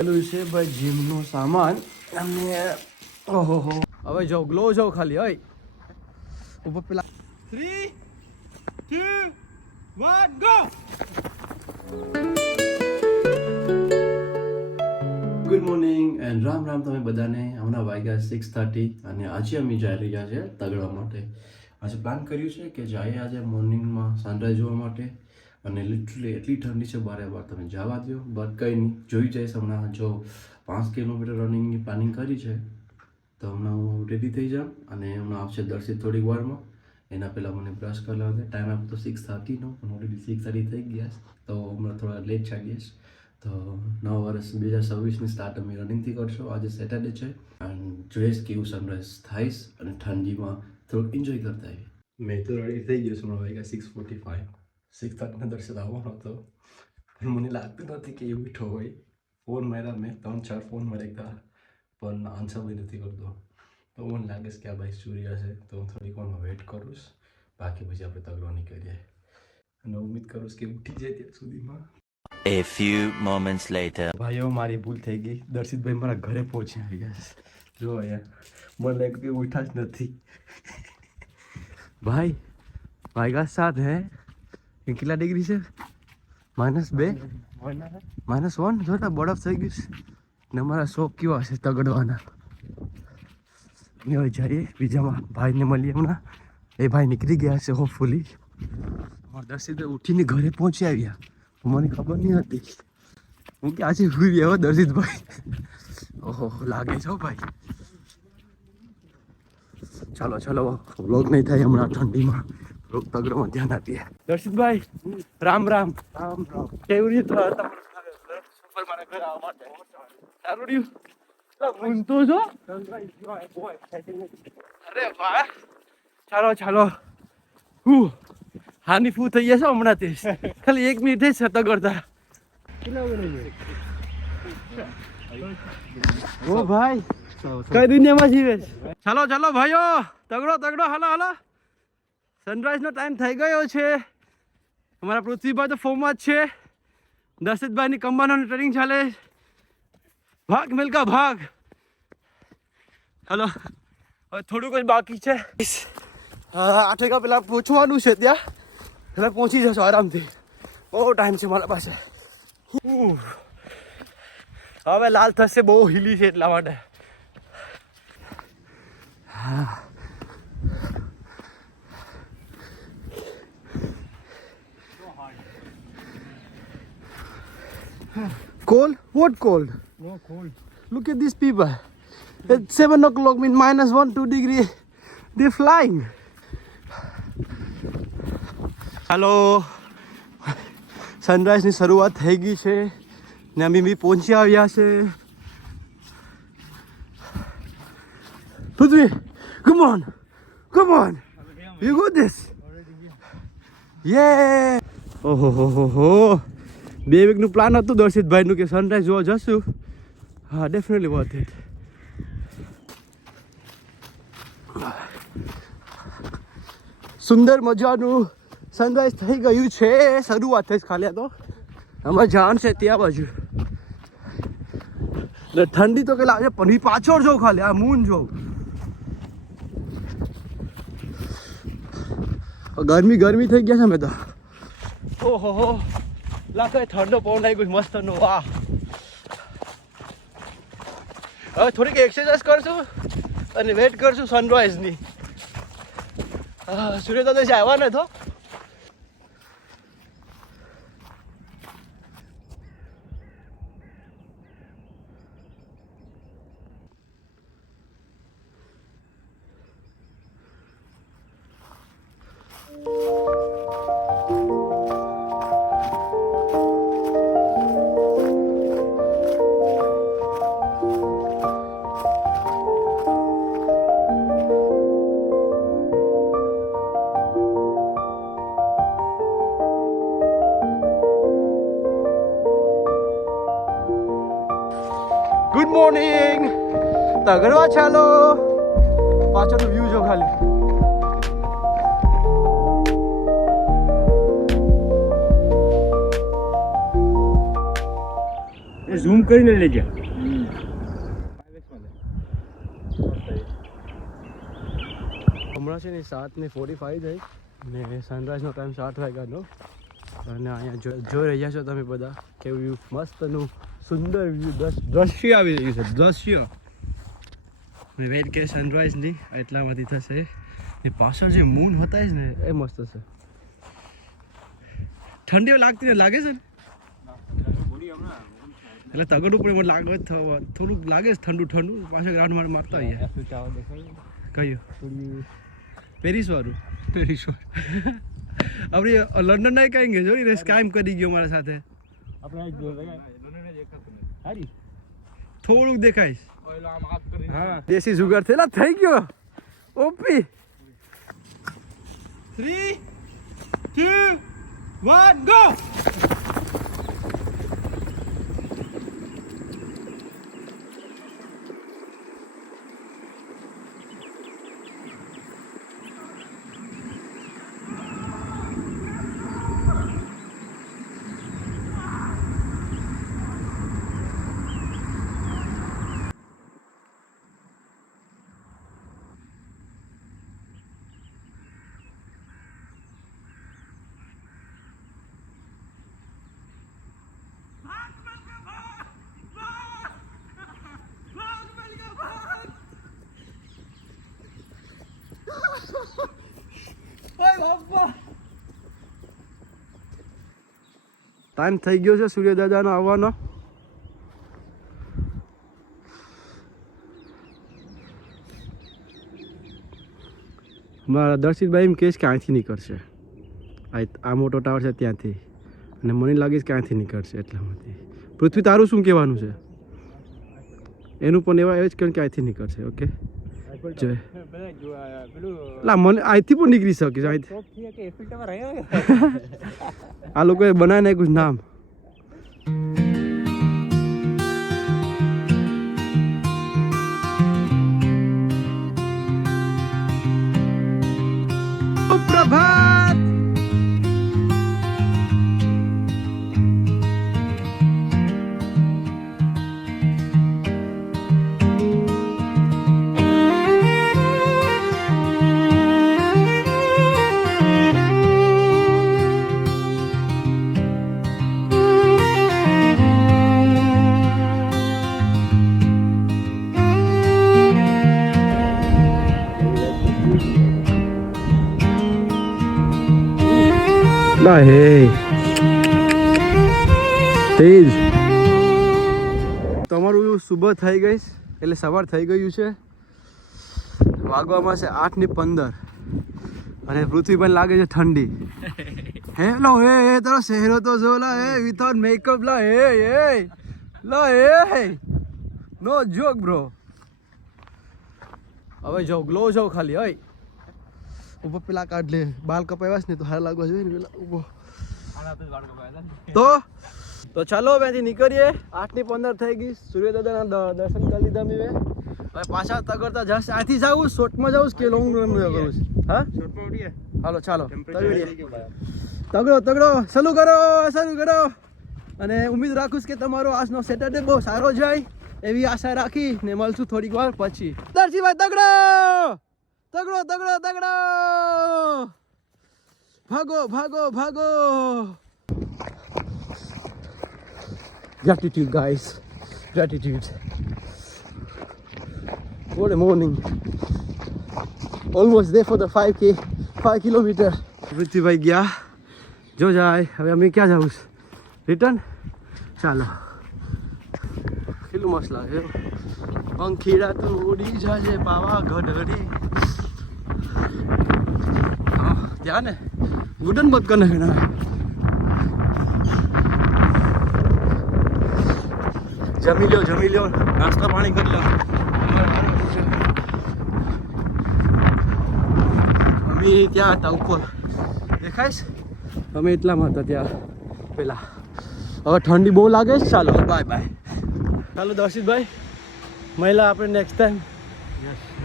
પેલું છે ભાઈ જીમનો સામાન અને ઓહો હવે જો ગ્લો જો ખાલી હોય ઉપર પેલા 3 2 1 go. Good morning and Ram Ram તમે બધાને. હમણાં વાગ્યા 6:30 અને આજે અમે જઈ રહ્યા છે તગડા માટે. આજે પ્લાન કર્યું છે કે જઈએ આજે મોર્નિંગમાં સનરાઈઝ જોવા માટે અને લિટરલી એટલી ઠંડી છે બારે બાર તમે જવા દો બટ કંઈ નહીં જોઈ જઈશ. હમણાં જો 5 કિલોમીટર રનિંગની પ્લાનિંગ કરી છે તો હમણાં હું રેડી થઈ જાઉં અને હમણાં આવશે દર્શિત થોડીક વારમાં. એના પહેલાં મને બ્રશ કરી લેવા દે. ટાઈમ આપતો 6:30નો પણ ઓલરેડી 6:30 થઈ ગયા તો હમણાં થોડા લેટ ચાલીશ. તો 9 વર્ષ 2026ની સ્ટાર્ટ અમે રનિંગથી કરશો. આજે સેટરડે છે અને જોઈશ કેવું સનરાઈઝ થાઈશ અને ઠંડીમાં થોડુંક એન્જોય કરતા આવીએ. મેં તો રેડી થઈ ગયો છું. હમણાં વાગ્યા 6:45. 6:30 દર્શિત આવવાનો હતો પણ મને લાગતું નથી કે એ ઉઠો હોય. ફોન માર્યા મેં 3-4 ફોન માર્યા પણ આન્સર બી નથી કરતો. તો મને લાગે છે કે આ ભાઈ સૂર્ય છે તો હું થોડીક વારમાં વેઇટ કરું. બાકી પછી આપણે તગડો નીકળીએ અને ઉમ્મીદ કરું કે ઉઠી જાય ત્યાં સુધીમાં. A few moments later. ભાઈઓ મારી ભૂલ થઈ ગઈ. દર્શિતભાઈ મારા ઘરે પહોંચી આવી ગયા. જો યાર મને લાગ્યું કે ઉઠા જ નથી. ભાઈ વાગ્યા 7 હે. કેટલા ડિગ્રી છે? -2 -1. જોતા બરફ થઈ ગયું છે ને મારા શોખ કેવા છે તગડવાના. હવે જઈએ બીજામાં ભાઈને મળીએ. હમણાં એ ભાઈ નીકળી ગયા છે હોપફુલી. અમારા દર્શિતભાઈ ઉઠીને ઘરે પહોંચી આવ્યા. મને ખબર નહીં હતી હું કે આજે ભૂલી આવ્યો દર્શિતભાઈ. ઓહો લાગે છે ભાઈ. ચાલો ચાલો વ્લોગ નહીં થાય હમણાં ઠંડીમાં. રોગ તગડોમાં ધ્યાન આપીએ. દર્શિતભાઈ રામ રામ. રામ રામ. કેવું રીતે મારા ઘર આવવા માટે સારું રહ્યું? ઊંઘતો છો? અરે વાહ. ચાલો ચાલો હાની ફૂ થઈ જશે હમણાં તે. ખાલી 1 મિનિટ જ છતાં કરતા. ઓ ભાઈ કઈ દુનિયામાં જીવે છે? ચાલો ચાલો ભાઈઓ તગડો તગડો હાલો હાલો. સનરાઈઝનો ટાઈમ થઈ ગયો છે. અમારા પૃથ્વીભાઈ તો ફોર્મમાં જ છે. દર્શિતભાઈની કમ્બાનો ટ્રેનિંગ ચાલે. ભાગ મિલકા ભાગ. હલો હવે થોડુંક જ બાકી છે. 8 વાગ્યા પહેલાં પહોંચવાનું છે ત્યાં. એટલે પહોંચી જશો આરામથી. બહુ ટાઈમ છે મારા પાસે. હવે લાલ થશે બહુ હિલી છે એટલા માટે. Cold? What cold? No cold. Look at these people. At 7 o'clock means -1-2 degree. They're flying. હાલો સનરાઈઝની શરૂઆત થઈ ગઈ છે ને અમે બી પહોંચી આવ્યા છે. પૃથ્વી come on you got this. yeah. ઓહો હો 2 વીકનું પ્લાન હતું દર્શિતભાઈનું કે સનરાઈઝ જોવા જશું. હા ડેફિનેટલી વર્થ ઇટ. સુંદર મજાનું સનરાઈઝ થઈ ગયું છે. શરૂઆત થઈ ખાલી તો અમારે જાણ છે ત્યાં બાજુ. ઠંડી તો કે લાગે પણ પાછળ જો ખાલી આ મૂન જો. ગરમી થઈ ગયા છે અમે તો. ઓહો લાગે ઠંડો પવન આવી ગયો મસ્તનો. વાહ. હવે થોડીક એક્સરસાઇઝ કરશું અને વેટ કરશું સનરાઈઝની. સૂર્યોદય છે આવ્યા ને તો. Good morning. તગડવા ચાલો. પાછળનો વ્યૂ જો ખાલી. ઝૂમ કરીને લેજે. હમણાં છે ને 7:45 થઈ ને સનરાઈઝનો ટાઈમ 7 વાગ્યાનો અને અહીંયા જોઈ રહ્યા છો તમે બધા કેવું વ્યૂ મસ્તનું સુંદર વ્યૂ દ્રશ્ય આવી રહ્યું છે દ્રશ્ય વેટ કે સનરાઈઝની એટલામાંથી થશે ને પાછળ જે મૂન હતા જ ને એ મસ્ત છે. ઠંડી લાગતી ને લાગે છે ને એટલે તગડ ઉપર મને લાગે થોડુંક લાગે છે ઠંડુ પાછળ ગ્રાઉન્ડ મારતા આવીએ કયું પેરિસ વાળું આપણે લંડન ના કઈ ગયો જોઈ સ્કામ કરી ગયો મારા સાથે થોડુંક દેખાઈશ દેશી જુગાર થયેલા થઈ ગયો ઓપી 3 2 1 ગો. ટાઈમ થઈ ગયો છે સૂર્ય દાદાનો આવવાનો. મારા દર્શિતભાઈ એમ કહેશ કે અહીંથી નીકળશે આ મોટો ટાવર છે ત્યાંથી અને મને લાગે છે કે અહીંથી નીકળશે એટલામાંથી. પૃથ્વી તારું શું કહેવાનું છે એનું પણ એવા જ કે અહીંથી નીકળશે. ઓકે જય લા મને અહીંથી પણ નીકળી શકે આ લોકોએ બનાવી નાખ્યું નામ. પ્રભાત હે તેજ તમારું સુબહ થઈ ગઈ એટલે સવાર થઈ ગયું છે. વાગવામાં છે 8:15 અને પૃથ્વી પણ લાગે છે ઠંડી. હે લો હે તારો શહેરો તો જો લા હે વિથઆઉટ મેકઅપ લા હે લા હે નો જોક બ્રો. હવે જો ગ્લો જો ખાલી હોય ઉપર પેલા કાઢ લે બાલ કપાવ્યા ને તો હાર લાગવા જોઈએ ને પેલા ઉભો તો ચાલો ત્યાંથી નીકળીએ. 8:15 થઈ ગઈ. સૂર્ય દાદાના દર્શન કરી લીધા મેં. હવે પાછા તગડતા જશે. અહીંથી જાઉં શોર્ટમાં જાઉં કે લોંગ રન કરું? હા હાલો ચાલો તગડો શરૂ કરો. અને ઉમ્મીદ રાખું કે તમારો આજનો સેટરડે બહુ સારો જાય એવી આશા રાખી ને મળશું થોડીક વાર પછી. દર્શીભાઈ તગડો ભાગો. Gratitude guys, gratitude. What a morning. Almost there for the 5 kilometer. પૃથ્વીભાઈ ગયા જો જાય. હવે અમે ક્યાં જવું? રિટર્ન. ચાલો કેટલું મસ્ત લાગે. પંખીડા તો ઉડી જાય પાવાગઢ રે. ત્યાં ને ગુડન મત કરને જમી લ્યો નાસ્તા પાણી કરી લો. અમે ત્યાં હતા ઉપર દેખાઈશ. અમે એટલામાં હતા ત્યાં પેલા. હવે ઠંડી બહુ લાગે છે. ચાલો બાય. ચાલો દર્શિતભાઈ મહિલા આપણે નેક્સ્ટ ટાઈમ.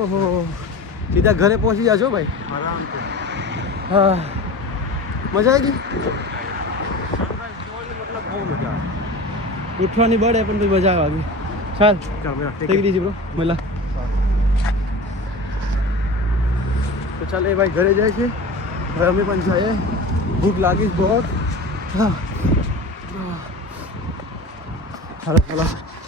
ઓહો સીધા ઘરે પહોંચી જાજો ભાઈ. હા મજા આવી ગઈ. ઉઠવાની બળે પણ તો મજા આવે ચાલ થઈ ગઈ બ્રો મળા તો ચાલ એ ભાઈ ઘરે જાય છે હવે અમે પણ જઈએ ભૂખ લાગી બહુ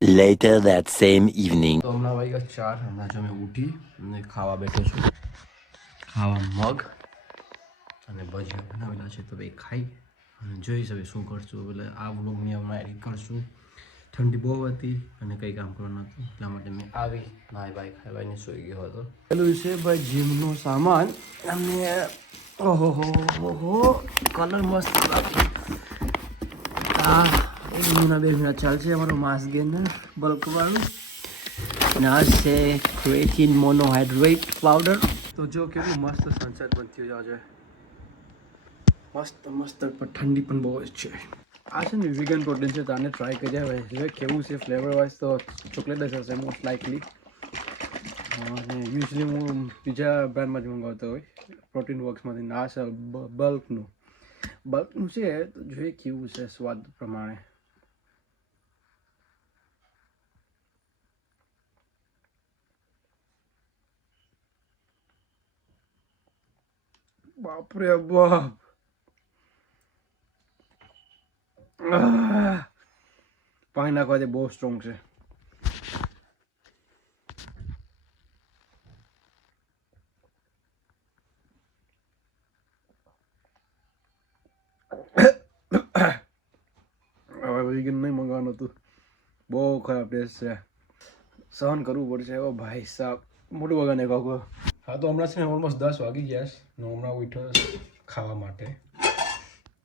Later that same evening. તો હમણાં વાગ્યા 4 હમણાં જો મેં ઉઠી અને ખાવા બેઠો છું ખાવા મગ અને ભજીયા બનાવેલા છે તો ભાઈ ખાઈ અને જોઈશ હવે શું કરશું એટલે આ વ્લોગની હમણાં એડિટ કરશું ઠંડી બહુ હતી અને કંઈ કામ કરવાનું હતું એટલા માટે મેં આવી નાઈ બાઈ ખાઈને સૂઈ ગયો હતો પેલું છે ભાઈ જીમનો સામાન અને ઓહો કલર મસ્ત લાગે આ 2 મિનિટ ચાલશે અમારું માસ ગેનર બલ્ક વાળું અને આ છે ક્રેટીન મોનોહાઇડ્રેટ પાવડર તો જો કેવું મસ્ત સનસેટ બનતી જાય મસ્ત પણ ઠંડી પણ બહુ જ છે આ છે ને વિગન પ્રોટીન છે તો આને ટ્રાય કરી જાય કેવું છે ફ્લેવર વાઇઝ તો ચોકલેટ જ હશે મોસ્ટ લાઇકલી અને યુઝલી હું બીજા બ્રાન્ડમાં જ મંગાવતો હોય પ્રોટીન વર્ક્સમાંથી આ છે બલ્કનું છે તો જોઈએ કેવું છે સ્વાદ પ્રમાણે બાપરે બાપ પાણી નાખવાથી બહુ સ્ટ્રોંગ છે હવે વિગન નહીં મંગાવવાનું હતું બહુ ખરાબ ટેસ્ટ છે સહન કરવું પડશે ઓ ભાઈ સાહેબ મોટું વગર કહું હા તો હમણાં છે ને ઓલમોસ્ટ 10 વાગી ગયા છે હું હમણાં ઉઠ્યો ખાવા માટે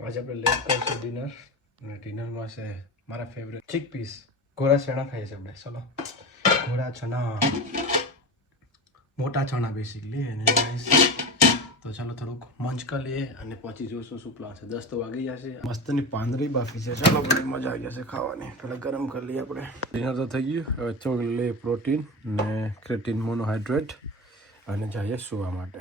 આજે આપણે લેટ કરીશું ડિનર અને ડિનરમાં છે મારા ફેવરેટ ચીક પીસ ઘોડા ચણા ખાઈએ છીએ આપણે ચલો ઘોડા ચણા મોટા ચણા બેસિકલી અને તો ચાલો થોડુંક મંચ કરી લઈએ અને પછી જોઈશું શું પ્લાન છે 10 તો વાગી જશે મસ્તની પાંદડી બાફી છે ચાલો ભાઈ મજા આવી જશે ખાવાની પહેલાં ગરમ કરી લઈએ આપણે ડિનર તો થઈ ગયું હવે ચોકલે પ્રોટીન ને ક્રેટીન મોનોહાઇડ્રેટ અને જઈએ સુવા માટે